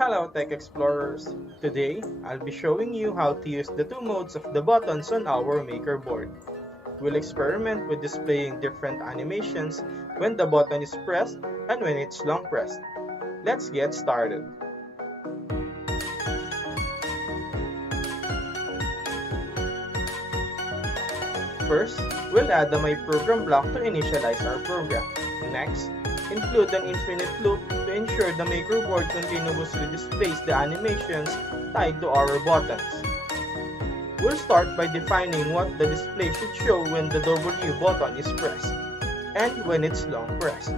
Hello Tech Explorers! Today, I'll be showing you how to use the two modes of the buttons on our maker board. We'll experiment with displaying different animations when the button is pressed and when it's long pressed. Let's get started. First, we'll add the My Program block to initialize our program. Next, include an infinite loop to ensure the maker board continuously displays the animations tied to our buttons. We'll start by defining what the display should show when the W button is pressed and when it's long pressed.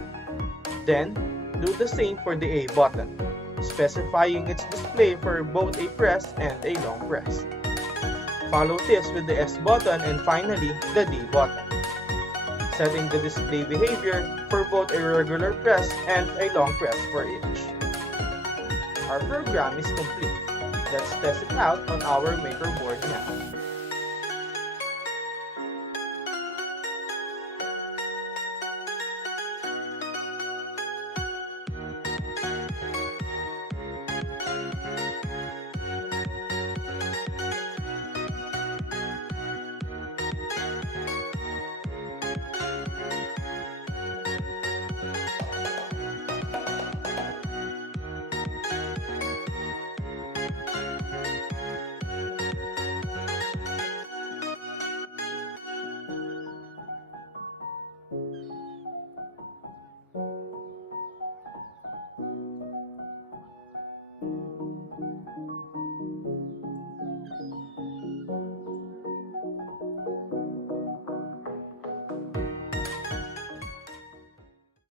Then, do the same for the A button, specifying its display for both a press and a long press. Follow this with the S button and finally the D button, setting the display behavior for both a regular press and a long press for each. Our program is complete. Let's test it out on our maker board now.